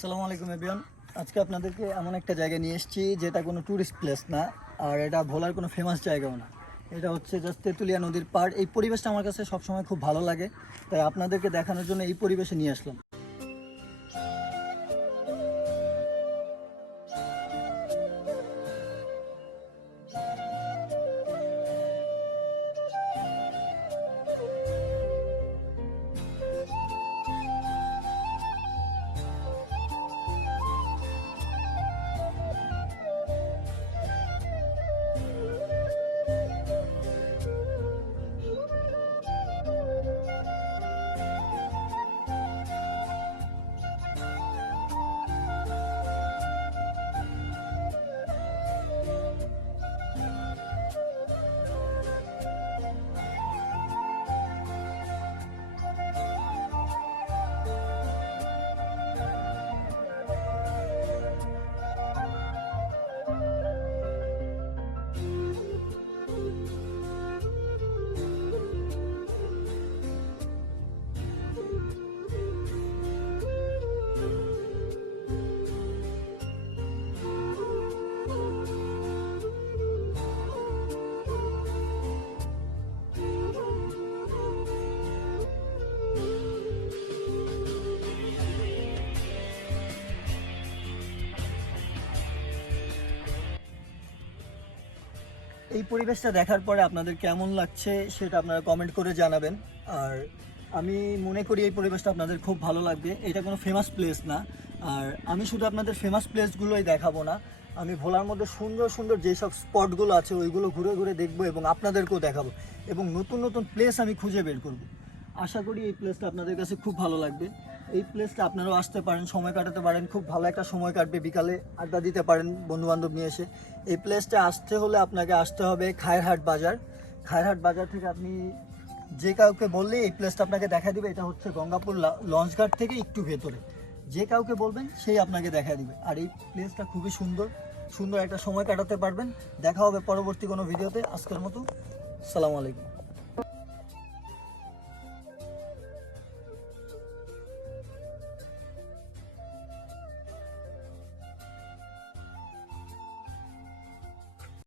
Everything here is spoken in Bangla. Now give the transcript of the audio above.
আসসালামু আলাইকুম এভরিওয়ান। আজকে আপনাদেরকে এমন একটা জায়গায় নিয়ে এসেছি যেটা কোনো ট্যুরিস্ট প্লেস না, আর এটা ভোলার কোনো ফেমাস জায়গাও না। এটা হচ্ছে জাস্ট তেঁতুলিয়া নদীর পাড়। এই পরিবেশটা আমার কাছে সবসময় খুব ভালো লাগে, তাই আপনাদেরকে দেখানোর জন্য এই পরিবেশে নিয়ে আসলাম। এই পরিবেশটা দেখার পরে আপনাদের কেমন লাগছে সেটা আপনারা কমেন্ট করে জানাবেন। আর আমি মনে করি এই পরিবেশটা আপনাদের খুব ভালো লাগবে। এটা কোনো ফেমাস প্লেস না, আর আমি শুধু আপনাদের ফেমাস প্লেসগুলোই দেখাবো না, আমি ভোলার মধ্যে সুন্দর সুন্দর যেসব স্পটগুলো আছে ওইগুলো ঘুরে ঘুরে দেখবো এবং আপনাদেরকেও দেখাবো, এবং নতুন নতুন প্লেস আমি খুঁজে বের করব। আশা করি এই প্লেসটা আপনাদের কাছে খুব ভালো লাগবে। এই প্লেসটা আপনারাও আসতে পারেন, সময় কাটাতে পারেন, খুব ভালো একটা সময় কাটবে, বিকালে আড্ডা দিতে পারেন বন্ধুবান্ধব নিয়ে এসে। এই প্লেসটা আসতে হলে আপনাকে আসতে হবে খায়রহাট বাজার। খায়রহাট বাজার থেকে আপনি যে কাউকে বললে এই প্লেসটা আপনাকে দেখা দিবে। এটা হচ্ছে গঙ্গাপুর লঞ্চঘাট থেকে একটু ভেতরে, যে কাউকে বলবেন সেই আপনাকে দেখা দিবে। আর এই প্লেসটা খুবই সুন্দর, সুন্দর একটা সময় কাটাতে পারবেন। দেখা হবে পরবর্তী কোনো ভিডিওতে। আজকের মতো আসসালামু আলাইকুম।